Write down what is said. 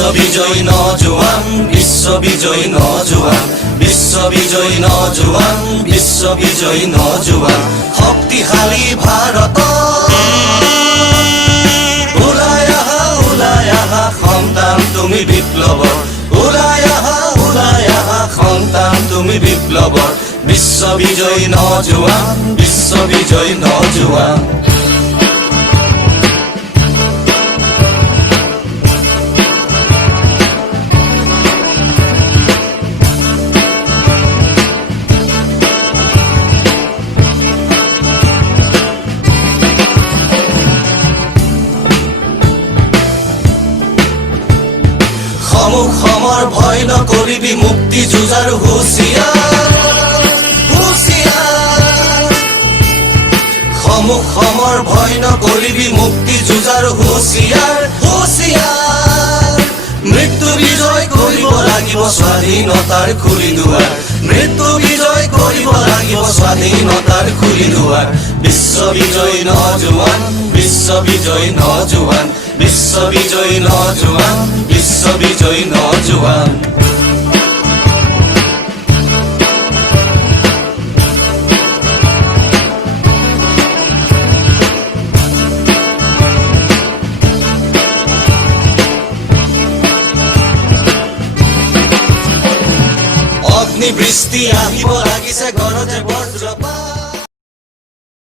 বিশ্ববিজয়ী নজোৱান বিশ্ববিজয়ী নজোৱান বিশ্ববিজয়ী নজোৱান বিশ্ববিজয়ী নজোৱান শক্তিশালী ভাৰত ওলাই আহা সন্তান তুমি বিপ্লৱৰ ওলাই আহা সন্তান তুমি বিপ্লৱৰ বিশ্ববিজয়ী নজোৱান বিশ্ববিজয়ী নজোৱান সমৰ ভয় নকৰিবি মুক্তি যুঁজাৰ হুঁচিয়াৰ সমৰ ভয় নকৰিবি মুক্তি যুঁজাৰ হুঁচিয়াৰ মৃত্যু বিজয় কৰিব লাগিব স্বাধীনতাৰ খুলি দুৱাৰ মৃত্যু বিজয় কৰিব লাগিব স্বাধীনতাৰ খুলি দুৱাৰ বিশ্ববিজয়ী নজোৱান বিশ্ববিজয়ী নজোৱান বিশ্ববিজয়ী নজোৱান বিশ্ববিজয়ী নজোৱান অগ্নি বৃষ্টি আহিব লাগিছে গৰজে